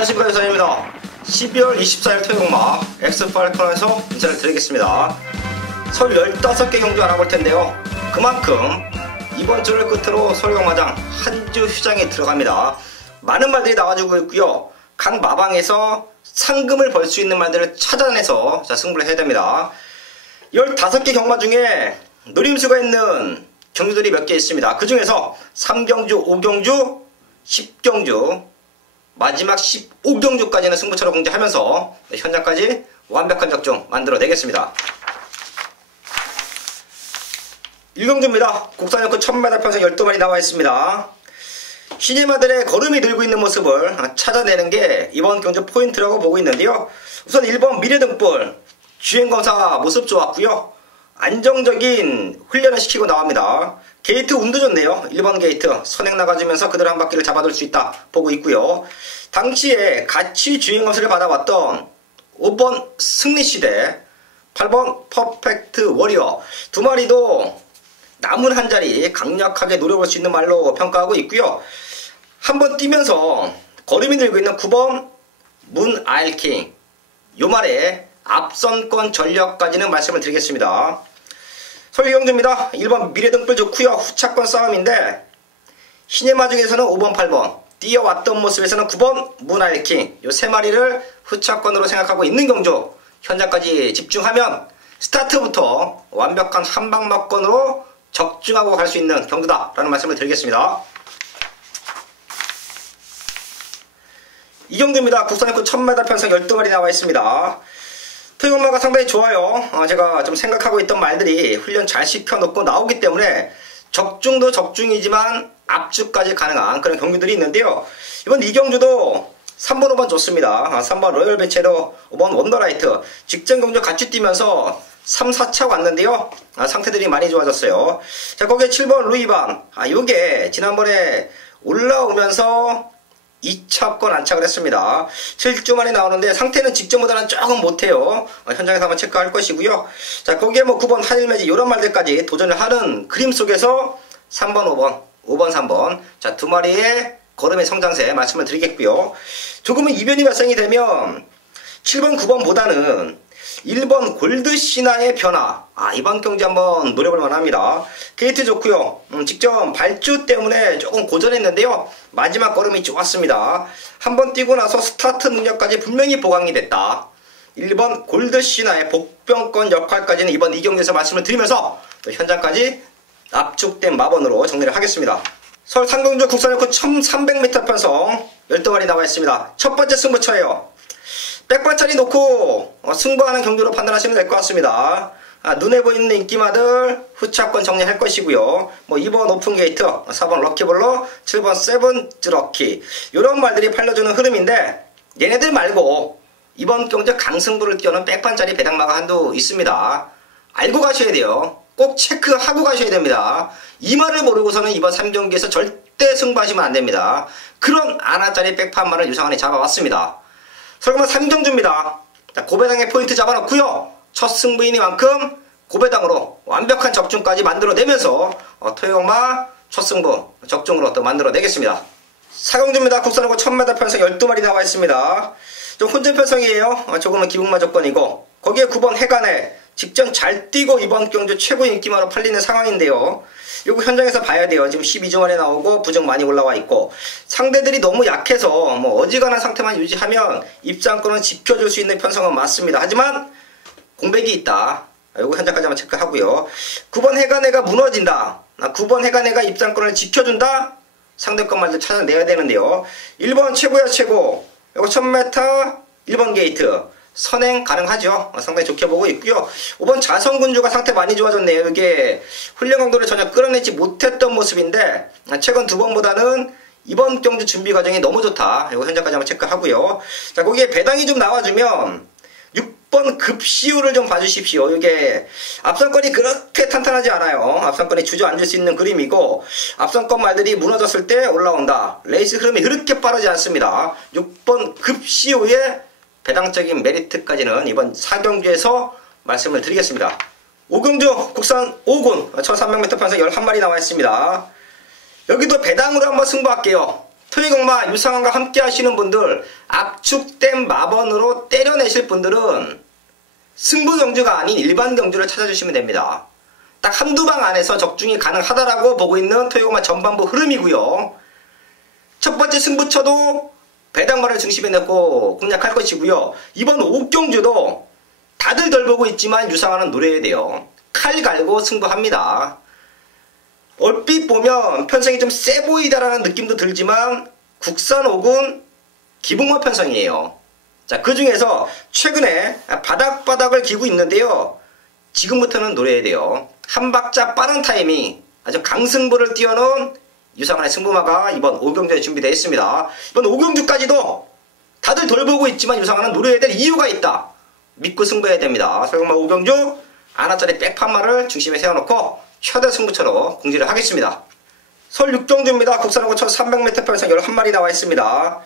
안녕하십니까, 유사입니다. 12월 24일 토요일마 엑스팔콘에서 인사를 드리겠습니다. 설 15개 경주 알아볼 텐데요. 그만큼 이번 주를 끝으로 서울경마장 한 주 휴장에 들어갑니다. 많은 말들이 나와주고 있고요. 각 마방에서 상금을 벌 수 있는 말들을 찾아내서 승부를 해야 됩니다. 15개 경마 중에 노림수가 있는 경주들이 몇 개 있습니다. 그 중에서 3경주, 5경주, 10경주, 마지막 15경주까지는 승부처로 공개하면서 현장까지 완벽한 적중 만들어내겠습니다. 1경주입니다. 국산연구 1000m 편성 12마리 나와 있습니다. 신예마들의 걸음이 늘고 있는 모습을 찾아내는 게 이번 경주 포인트라고 보고 있는데요. 우선 1번 미래등불 주행검사 모습 좋았고요. 안정적인 훈련을 시키고 나옵니다. 게이트 운도 좋네요. 1번 게이트 선행 나가주면서 그대로 한 바퀴를 잡아둘 수 있다 보고 있고요. 당시에 같이 주행검사를 받아왔던 5번 승리시대, 8번 퍼펙트 워리어 두 마리도 남은 한 자리 강력하게 노려볼 수 있는 말로 평가하고 있고요. 한번 뛰면서 걸음이 늘고 있는 9번 문 아일킹, 요 말에 앞선권 전력까지는 말씀을 드리겠습니다. 설경주입니다. 1번 미래등불 좋고요. 후차권 싸움인데 신예마 중에서는 5번 8번 뛰어왔던 모습에서는 9번 문아일킹 요 세 마리를 후차권으로 생각하고 있는 경주, 현장까지 집중하면 스타트부터 완벽한 한방막권으로 적중하고 갈 수 있는 경주다 라는 말씀을 드리겠습니다. 이 경주입니다. 국산연구 1000m 편성 12마리 나와 있습니다. 토요일마가 상당히 좋아요. 제가 좀 생각하고 있던 말들이 훈련 잘 시켜놓고 나오기 때문에 적중도 적중이지만 압축까지 가능한 그런 경주들이 있는데요. 이번 이 경주도 3번 5번 좋습니다. 3번 로열 배체로 5번 원더라이트 직전 경주 같이 뛰면서 3, 4차 왔는데요. 상태들이 많이 좋아졌어요. 자, 거기에 7번 루이반, 요게 지난번에 올라오면서 2차권 안착을 했습니다. 7주 만에 나오는데 상태는 직전보다는 조금 못해요. 현장에서 한번 체크할 것이고요. 자, 거기에 뭐 9번 한일매지 이런 말들까지 도전을 하는 그림 속에서 3번 5번 5번 3번 자, 두 마리의 걸음의 성장세 말씀을 드리겠고요. 조금은 이변이 발생이 되면 7번 9번보다는 1번 골드시나의 변화, 이번 경기 한번 노려볼 만합니다. 게이트 좋고요. 직전 발주 때문에 조금 고전했는데요. 마지막 걸음이 좋았습니다. 한번 뛰고 나서 스타트 능력까지 분명히 보강이 됐다. 1번 골드시나의 복병권 역할까지는 이번 이 경기에서 말씀을 드리면서 또 현장까지 압축된 마번으로 정리를 하겠습니다. 서울 상경주 국산연구 1300m 편성 12마리 나와 있습니다. 첫 번째 승부처예요. 백반짜리 놓고 승부하는 경주로 판단하시면 될 것 같습니다. 눈에 보이는 인기마들 후차권 정리할 것이고요. 뭐 2번 오픈게이트, 4번 럭키볼러, 7번 세븐즈럭키 이런 말들이 팔려주는 흐름인데 얘네들 말고 이번 경주 강승부를 띄우는 백반짜리 배당마가 한두 있습니다. 알고 가셔야 돼요. 꼭 체크하고 가셔야 됩니다. 이 말을 모르고서는 이번 3경기에서 절대 승부하시면 안 됩니다. 그런 아나짜리 백판마를 유상원이 잡아왔습니다. 설마 3경주입니다. 고배당에 포인트 잡아놓고요. 첫 승부이니만큼 고배당으로 완벽한 적중까지 만들어내면서 토요일마 첫 승부 적중으로 또 만들어내겠습니다. 4경주입니다. 국산하고 1000m 편성 12마리 나와 있습니다. 좀 혼전 편성이에요. 조금은 기분마 조건이고 거기에 9번 해간에 직전 잘 뛰고 이번 경주 최고 인기마로 팔리는 상황인데요. 요거 현장에서 봐야 돼요. 지금 12주 만에 나오고 부정 많이 올라와 있고 상대들이 너무 약해서 뭐 어지간한 상태만 유지하면 입장권은 지켜줄 수 있는 편성은 맞습니다. 하지만 공백이 있다. 요거 현장까지 한번 체크하고요. 9번 해간애가 무너진다. 9번 해간애가 입장권을 지켜준다. 상대권 말도 찾아내야 되는데요. 1번 최고야 최고. 요거 1000m 1번 게이트. 선행 가능하죠. 상당히 좋게 보고 있고요. 5번 자성군주가 상태 많이 좋아졌네요. 이게 훈련 강도를 전혀 끌어내지 못했던 모습인데 최근 두 번보다는 이번 경주 준비 과정이 너무 좋다. 이거 현장까지 한번 체크하고요. 자, 거기에 배당이 좀 나와주면 6번 급시우를 좀 봐주십시오. 이게 앞선권이 그렇게 탄탄하지 않아요. 앞선권이 주저앉을 수 있는 그림이고 앞선권 말들이 무너졌을 때 올라온다. 레이스 흐름이 그렇게 빠르지 않습니다. 6번 급시우의 배당적인 메리트까지는 이번 4경주에서 말씀을 드리겠습니다. 5경주 국산 5군 1300m 편성 11마리 나와 있습니다. 여기도 배당으로 한번 승부할게요. 토익엄마 유상한과 함께 하시는 분들, 압축된 마번으로 때려내실 분들은 승부 경주가 아닌 일반 경주를 찾아주시면 됩니다. 딱 한두 방 안에서 적중이 가능하다라고 보고 있는 토익엄마 전반부 흐름이고요. 첫 번째 승부처도 배당마를 중심에 놓고 공략할 것이고요. 이번 5경주도 다들 덜 보고 있지만 유상한은 노려야 돼요. 칼 갈고 승부합니다. 얼핏 보면 편성이 좀 세 보이다라는 느낌도 들지만 국산 5군 기붕마 편성이에요. 자, 그 중에서 최근에 바닥바닥을 기고 있는데요. 지금부터는 노려야 돼요. 한 박자 빠른 타이밍, 아주 강승부를 띄워놓은 유상한의 승부마가 이번 5경주에 준비되어 있습니다. 이번 5경주까지도 다들 덜 보고 있지만 유상한은 노려야 될 이유가 있다. 믿고 승부해야 됩니다. 토익엄마 5경주 아나짜리 백판마를 중심에 세워놓고 최대 승부처로 공지를 하겠습니다. 설 6경주입니다. 국산하고 1300m 편성 11마리 나와 있습니다.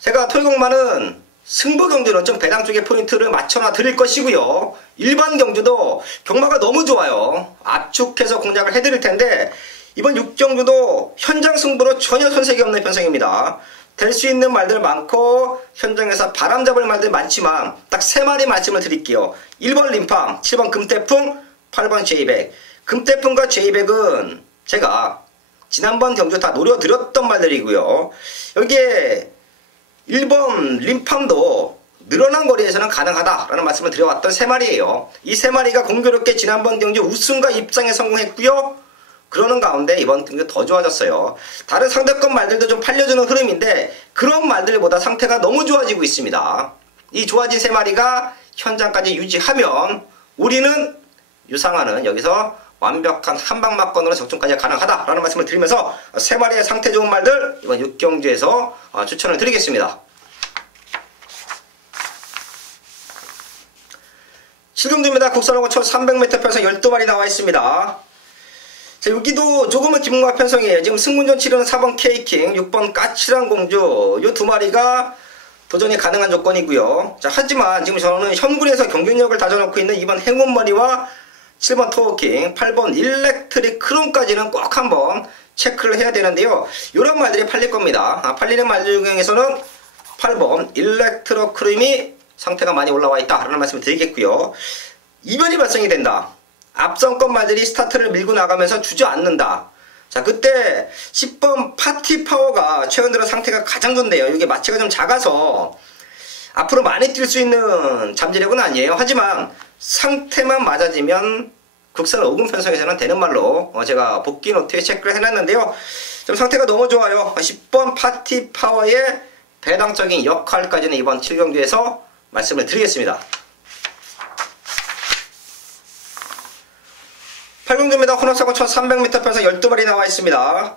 제가 토익엄마는 승부 경주는 좀 배당 쪽에 포인트를 맞춰놔 드릴 것이고요. 일반 경주도 경마가 너무 좋아요. 압축해서 공략을 해드릴 텐데 이번 6경주도 현장 승부로 전혀 손색이 없는 편성입니다. 될 수 있는 말들 많고 현장에서 바람 잡을 말들 많지만 딱 3마리 말씀을 드릴게요. 1번 림팜, 7번 금태풍, 8번 제이백. 금태풍과 제이백은 제가 지난번 경주 다 노려드렸던 말들이고요. 여기에 1번 림팜도 늘어난 거리에서는 가능하다라는 말씀을 드려왔던 3마리예요. 이 3마리가 공교롭게 지난번 경주 우승과 입상에 성공했고요. 그러는 가운데 이번 경주 더 좋아졌어요. 다른 상대권 말들도 좀 팔려주는 흐름인데 그런 말들보다 상태가 너무 좋아지고 있습니다. 이 좋아진 3마리가 현장까지 유지하면 우리는 유상한은 여기서 완벽한 한방막건으로 적중까지 가능하다라는 말씀을 드리면서 3마리의 상태 좋은 말들 이번 6경주에서 추천을 드리겠습니다. 7경주입니다. 국산하고 1300m 편성 12마리 나와 있습니다. 자, 여기도 조금은 기분과 편성이에요. 지금 승문전 치르는 4번 케이킹, 6번 까칠한 공주 이 2마리가 도전이 가능한 조건이고요. 자, 하지만 지금 저는 현군에서 경쟁력을 다져놓고 있는 2번 행운머리와 7번 토우킹, 8번 일렉트릭 크롬까지는 꼭 한번 체크를 해야 되는데요. 이런 말들이 팔릴 겁니다. 팔리는 말들 중에서는 8번 일렉트로 크림이 상태가 많이 올라와 있다라는 말씀을 드리겠고요. 이변이 발생이 된다. 앞선권 말들이 스타트를 밀고 나가면서 주저앉는다. 자, 그때 10번 파티 파워가 최근 들어 상태가 가장 좋네요. 이게 마취가 좀 작아서 앞으로 많이 뛸 수 있는 잠재력은 아니에요. 하지만 상태만 맞아지면 국산 5군 편성에서는 되는 말로 제가 복귀 노트에 체크를 해놨는데요. 좀 상태가 너무 좋아요. 10번 파티 파워의 배당적인 역할까지는 이번 7경주에서 말씀을 드리겠습니다. 8경주입니다. 혼합사고 1300m 편성 12마리 나와 있습니다.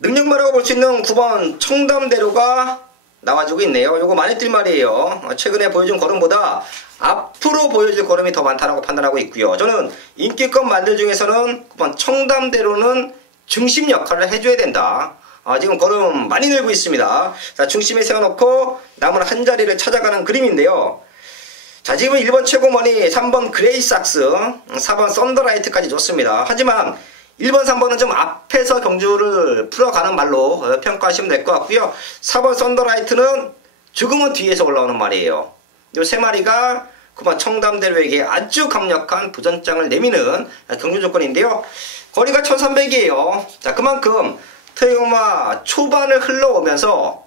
능력마라고 볼 수 있는 9번 청담대로가 나와주고 있네요. 요거 많이 뛸 말이에요. 최근에 보여준 걸음보다 앞으로 보여줄 걸음이 더 많다고 판단하고 있고요. 저는 인기권 만들 중에서는 9번 청담대로는 중심 역할을 해줘야 된다. 지금 걸음 많이 늘고 있습니다. 자, 중심에 세워놓고 남은 한 자리를 찾아가는 그림인데요. 자, 지금 1번 최고머니, 3번 그레이삭스, 4번 썬더라이트까지 좋습니다. 하지만 1번, 3번은 좀 앞에서 경주를 풀어가는 말로 평가하시면 될 것 같고요. 4번 썬더라이트는 조금은 뒤에서 올라오는 말이에요. 이 3마리가 9번 청담대로에게 아주 강력한 도전장을 내미는 경주 조건인데요. 거리가 1300이에요. 자, 그만큼 토익엄마 초반을 흘러오면서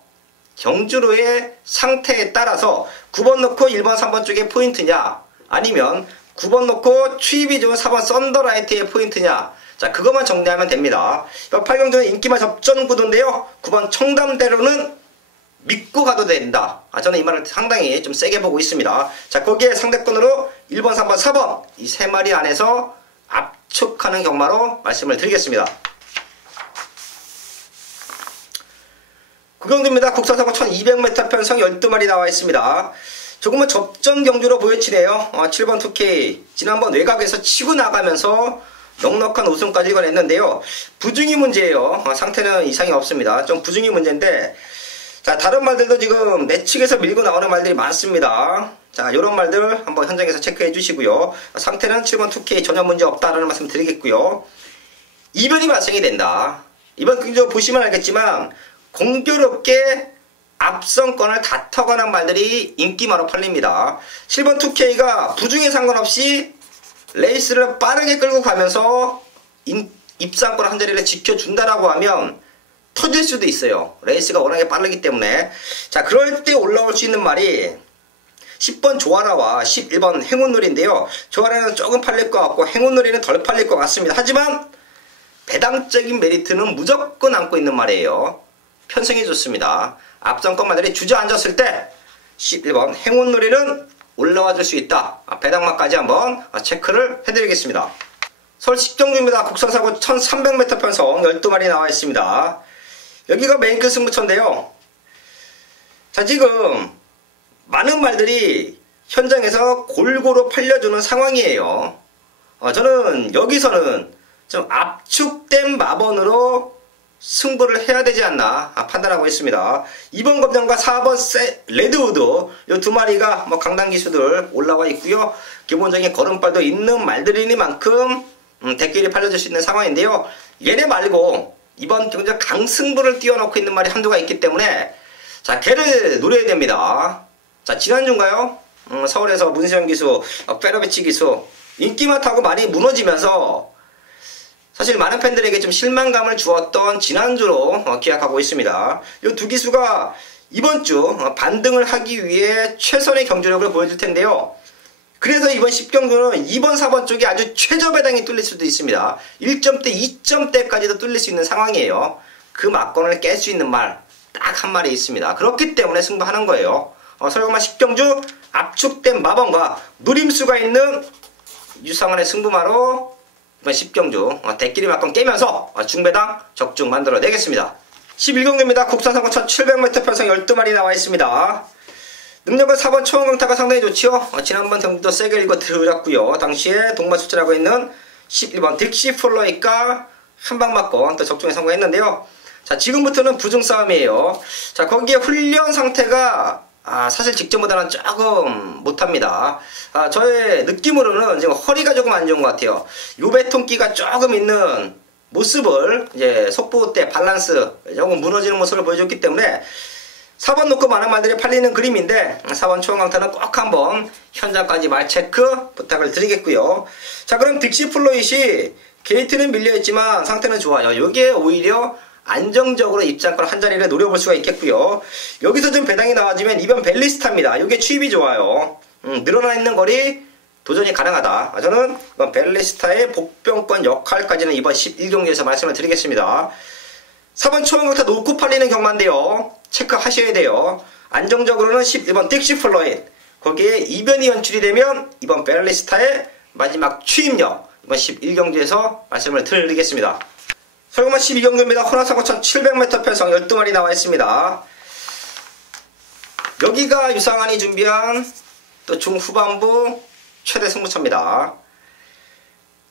경주로의 상태에 따라서 9번 넣고 1번, 3번 쪽에 포인트냐, 아니면 9번 넣고 추입이 좋은 4번 썬더라이트의 포인트냐, 자, 그것만 정리하면 됩니다. 8경주는 인기만 접전 구도인데요. 9번 청담대로는 믿고 가도 된다. 저는 이 말을 상당히 좀 세게 보고 있습니다. 자, 거기에 상대권으로 1번, 3번, 4번 이 3마리 안에서 압축하는 경마로 말씀을 드리겠습니다. 9경주입니다. 국산사고 1200m 편성 12마리 나와 있습니다. 조금은 접전 경주로 보여지네요. 7번 2K 지난번 외곽에서 치고 나가면서 넉넉한 우승까지 이뤄냈는데요. 부중이 문제예요. 상태는 이상이 없습니다. 좀 부중이 문제인데, 자, 다른 말들도 지금 내측에서 밀고 나오는 말들이 많습니다. 자, 이런 말들 한번 현장에서 체크해 주시고요. 상태는 7번 2K 전혀 문제 없다라는 말씀 드리겠고요. 이변이 발생이 된다. 이번 경주 보시면 알겠지만 공교롭게 앞선권을 다퉈가는 말들이 인기마로 팔립니다. 7번 2K가 부중에 상관없이 레이스를 빠르게 끌고 가면서 입상권 한 자리를 지켜준다라고 하면 터질 수도 있어요. 레이스가 워낙에 빠르기 때문에. 자, 그럴 때 올라올 수 있는 말이 10번 조아라와 11번 행운놀이인데요. 조아라는 조금 팔릴 것 같고 행운놀이는 덜 팔릴 것 같습니다. 하지만 배당적인 메리트는 무조건 안고 있는 말이에요. 편성이 좋습니다. 앞선권 말들이 주저앉았을 때 11번 행운놀이는 올라와 줄 수 있다. 배당마까지 한번 체크를 해드리겠습니다. 서울 식정주입니다. 국산사고 1300m 편성 12마리 나와 있습니다. 여기가 메인급 승부처인데요. 자, 지금 많은 말들이 현장에서 골고루 팔려주는 상황이에요. 저는 여기서는 좀 압축된 마번으로 승부를 해야 되지 않나 판단하고 있습니다. 2번 검정과 4번 레드우드 이 두 마리가 강당 기수들 올라와 있고요. 기본적인 걸음발도 있는 말들이니만큼 대끼리 팔려줄 수 있는 상황인데요. 얘네 말고 이번 경기 강승부를 띄워놓고 있는 말이 한두가 있기 때문에 자, 걔를 노려야 됩니다. 자, 지난주인가요? 서울에서 문세영 기수, 페러비치 기수 인기만 타고 많이 무너지면서 사실 많은 팬들에게 좀 실망감을 주었던 지난주로 기약하고 있습니다. 이 두 기수가 이번 주 반등을 하기 위해 최선의 경주력을 보여줄 텐데요. 그래서 이번 10경주는 2번, 4번 쪽이 아주 최저 배당이 뚫릴 수도 있습니다. 1점대, 2점대까지도 뚫릴 수 있는 상황이에요. 그 막권을 깰 수 있는 말 딱 한 마리 있습니다. 그렇기 때문에 승부하는 거예요. 설마 10경주 압축된 마번과 누림수가 있는 유상원의 승부마로 이번 10경주 대끼리 막권 깨면서 중배당 적중 만들어내겠습니다. 11경주입니다. 국산상권 1700m 편성 12마리 나와 있습니다. 능력은 4번 초원강타가 상당히 좋지요. 지난번 경기도 세게 일고 들어갔고요. 당시에 동마출전하고 있는 11번 딕시 폴로이가 한방 맞고 또 적중에 성공했는데요. 자, 지금부터는 부중 싸움이에요. 자, 거기에 훈련 상태가 사실 직전보다는 조금 못합니다. 저의 느낌으로는 지금 허리가 조금 안 좋은 것 같아요. 요배통기가 조금 있는 모습을 이제 속보 때 밸런스 조금 무너지는 모습을 보여줬기 때문에 4번 놓고 많은 말들이 팔리는 그림인데 4번 초원강타는 꼭 한번 현장까지 말 체크 부탁을 드리겠고요. 자, 그럼 딕시 플로잇이 게이트는 밀려있지만 상태는 좋아요. 여기에 오히려 안정적으로 입장권 한 자리를 노려볼 수가 있겠고요. 여기서 좀 배당이 나와지면 이번 벨리스타입니다. 이게 추입이 좋아요. 늘어나 있는 거리 도전이 가능하다. 저는 이번 벨리스타의 복병권 역할까지는 이번 11경기에서 말씀을 드리겠습니다. 4번 초원강타 놓고 팔리는 경마인데요. 체크하셔야 돼요. 안정적으로는 11번 딕시 플로잇 거기에 이변이 연출이 되면 이번 벨리스타의 마지막 추입력 이번 11경기에서 말씀을 드리겠습니다. 설마 12경주입니다. 호남상권 1700m 편성 12마리 나와 있습니다. 여기가 유상환이 준비한 또 중후반부 최대 승부처입니다.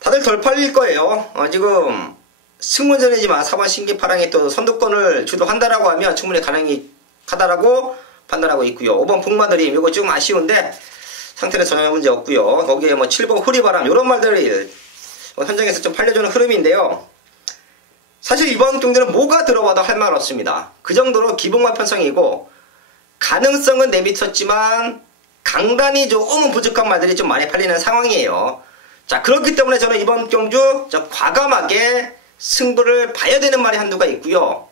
다들 덜 팔릴 거예요. 지금 승문전이지만 4번 신기파랑이 또 선두권을 주도한다라고 하면 충분히 가능하다라고 판단하고 있고요. 5번 북마드림 이거 좀 아쉬운데 상태는 전혀 문제 없고요. 거기에 7번 후리바람 이런 말들이 현장에서 좀 팔려주는 흐름인데요. 사실 이번 경기는 뭐가 들어봐도 할 말 없습니다. 그 정도로 기복만 편성이고 가능성은 내비쳤지만 강단이 조금은 부족한 말들이 좀 많이 팔리는 상황이에요. 자, 그렇기 때문에 저는 이번 경주 과감하게 승부를 봐야 되는 말이 한두가 있고요.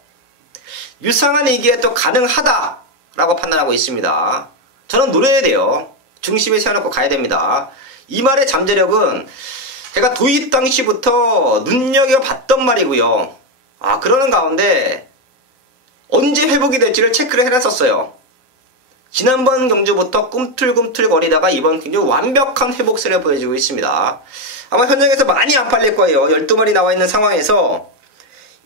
유상한 이기에 또 가능하다라고 판단하고 있습니다. 저는 노려야 돼요. 중심에 세워놓고 가야 됩니다. 이 말의 잠재력은 제가 도입 당시부터 눈여겨봤던 말이고요. 그러는 가운데 언제 회복이 될지를 체크를 해놨었어요. 지난번 경주부터 꿈틀꿈틀 거리다가 이번 경주 완벽한 회복세를 보여주고 있습니다. 아마 현장에서 많이 안 팔릴 거예요. 12마리 나와 있는 상황에서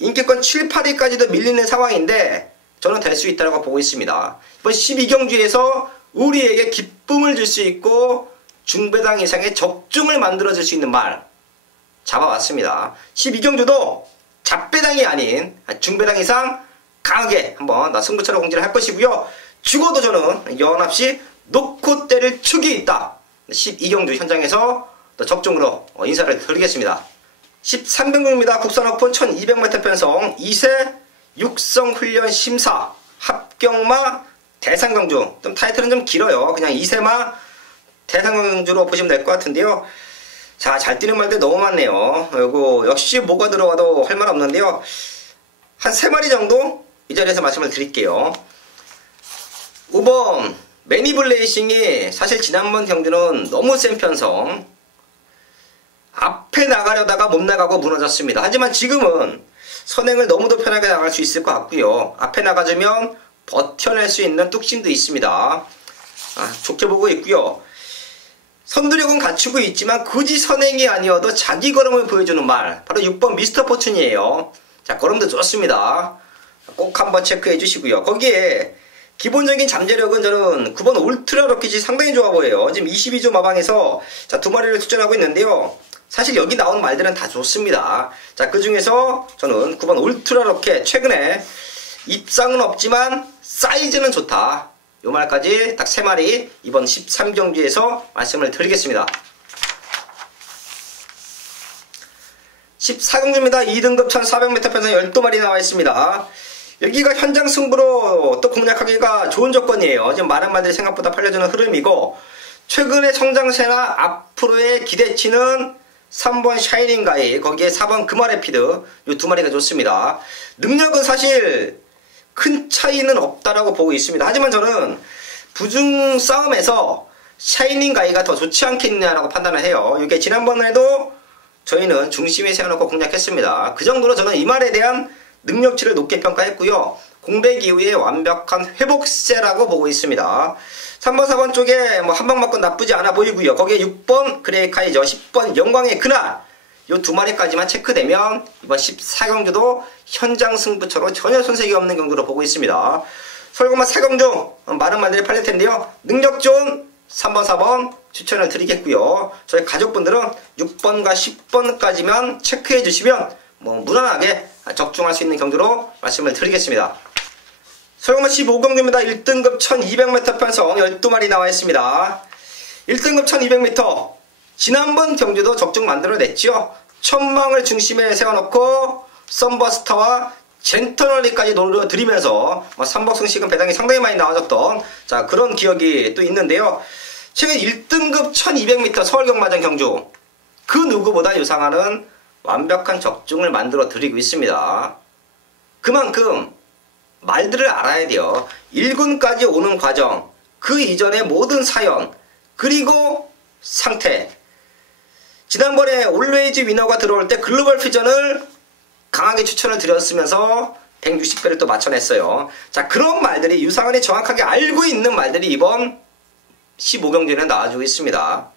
인기권 7, 8위까지도 밀리는 상황인데 저는 될 수 있다고 보고 있습니다. 이번 12경주에서 우리에게 기쁨을 줄 수 있고 중배당 이상의 적중을 만들어줄 수 있는 말 잡아왔습니다. 12경주도 잡배당이 아닌 중배당 이상 강하게 한번 승부처로 공지를 할 것이고요. 죽어도 저는 연합시 놓고 때릴 축이 있다. 12경주 현장에서 적중으로 인사를 드리겠습니다. 13경주입니다. 국산 오픈 1200m 편성 2세 육성훈련 심사 합격마 대상경주. 좀 타이틀은 좀 길어요. 그냥 이세마 대상경주로 보시면 될 것 같은데요. 자, 잘 뛰는 말들 너무 많네요. 이거 역시 뭐가 들어와도 할 말 없는데요. 한 3마리 정도 이 자리에서 말씀을 드릴게요. 5번 매니블레이싱이 사실 지난번 경주는 너무 센 편성, 앞에 나가려다가 못 나가고 무너졌습니다. 하지만 지금은 선행을 너무도 편하게 나갈 수 있을 것 같고요. 앞에 나가주면 버텨낼 수 있는 뚝심도 있습니다. 좋게 보고 있고요. 선두력은 갖추고 있지만 굳이 선행이 아니어도 자기 걸음을 보여주는 말, 바로 6번 미스터 포춘이에요. 자, 걸음도 좋습니다. 꼭 한번 체크해 주시고요. 거기에 기본적인 잠재력은 저는 9번 울트라 로켓이 상당히 좋아 보여요. 지금 22조 마방에서 자, 2마리를 출전하고 있는데요. 사실 여기 나온 말들은 다 좋습니다. 자, 그 중에서 저는 9번 울트라 로켓, 최근에 입상은 없지만 사이즈는 좋다. 요 말까지 딱 3마리 이번 13경주에서 말씀을 드리겠습니다. 14경주입니다. 2등급 1400m 편성 12마리 나와 있습니다. 여기가 현장 승부로 또 공략하기가 좋은 조건이에요. 지금 많은 말들이 생각보다 팔려주는 흐름이고, 최근의 성장세나 앞으로의 기대치는 3번 샤이닝 가이, 거기에 4번 금화레피드, 요 2마리가 좋습니다. 능력은 사실 큰 차이는 없다라고 보고 있습니다. 하지만 저는 부중 싸움에서 샤이닝 가이가 더 좋지 않겠냐라고 판단을 해요. 이게 지난번에도 저희는 중심에 세워놓고 공략했습니다. 그 정도로 저는 이 말에 대한 능력치를 높게 평가했고요. 공백 이후에 완벽한 회복세라고 보고 있습니다. 3번 4번 쪽에 뭐 한 방 맞고 나쁘지 않아 보이고요. 거기에 6번 그레이카이저, 10번 영광의 그날, 요 2마리까지만 체크되면 이번 14경주도 현장 승부처로 전혀 손색이 없는 경주로 보고 있습니다. 설공마 4경주 많은 말들이 팔릴 텐데요. 능력 좋은 3번 4번 추천을 드리겠고요. 저희 가족분들은 6번과 10번까지만 체크해 주시면 뭐 무난하게 적중할 수 있는 경주로 말씀을 드리겠습니다. 설공마 15경주입니다. 1등급 1200m 편성 12마리 나와 있습니다. 1등급 1200m 지난번 경주도 적중 만들어냈죠. 천망을 중심에 세워놓고 썬버스터와 젠터널리까지 노려드리면서 삼복승식은 배당이 상당히 많이 나와줬던 자, 그런 기억이 또 있는데요. 최근 1등급 1200m 서울경마장 경주, 그 누구보다 유상하는 완벽한 적중을 만들어 드리고 있습니다. 그만큼 말들을 알아야 돼요. 1군까지 오는 과정, 그 이전의 모든 사연, 그리고 상태. 지난번에 올웨이즈 위너가 들어올 때 글로벌 퓨전을 강하게 추천을 드렸으면서 160배를 또 맞춰냈어요. 자, 그런 말들이 유상한이 정확하게 알고 있는 말들이 이번 15경주에는 나와주고 있습니다.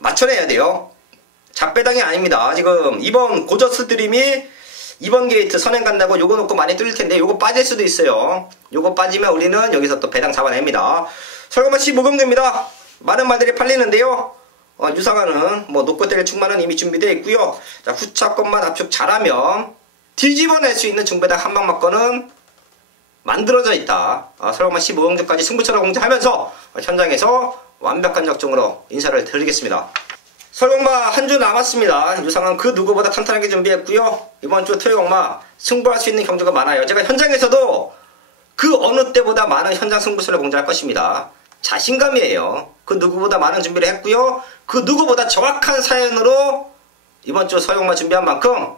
맞춰내야 돼요. 잡배당이 아닙니다. 지금 이번 고저스 드림이 이번 게이트 선행 간다고 요거 놓고 많이 뚫릴 텐데 요거 빠질 수도 있어요. 요거 빠지면 우리는 여기서 또 배당 잡아냅니다. 설거마 15경주입니다. 많은 말들이 팔리는데요. 유상한은 뭐 놓고 때릴 충만은 이미 준비되어 있고요. 자, 후차권만 압축 잘하면 뒤집어낼 수 있는 중배당 한방 맞건은 만들어져 있다. 설거마 15경주까지 승부처럼 공지하면서 현장에서 완벽한 적중으로 인사를 드리겠습니다. 설공마 한 주 남았습니다. 유상은 그 누구보다 탄탄하게 준비했고요. 이번 주 토요일마 승부할 수 있는 경주가 많아요. 제가 현장에서도 그 어느 때보다 많은 현장 승부수를 공지할 것입니다. 자신감이에요. 그 누구보다 많은 준비를 했고요. 그 누구보다 정확한 사연으로 이번 주 서용마 준비한 만큼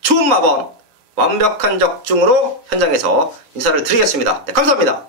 좋은 마번, 완벽한 적중으로 현장에서 인사를 드리겠습니다. 네, 감사합니다.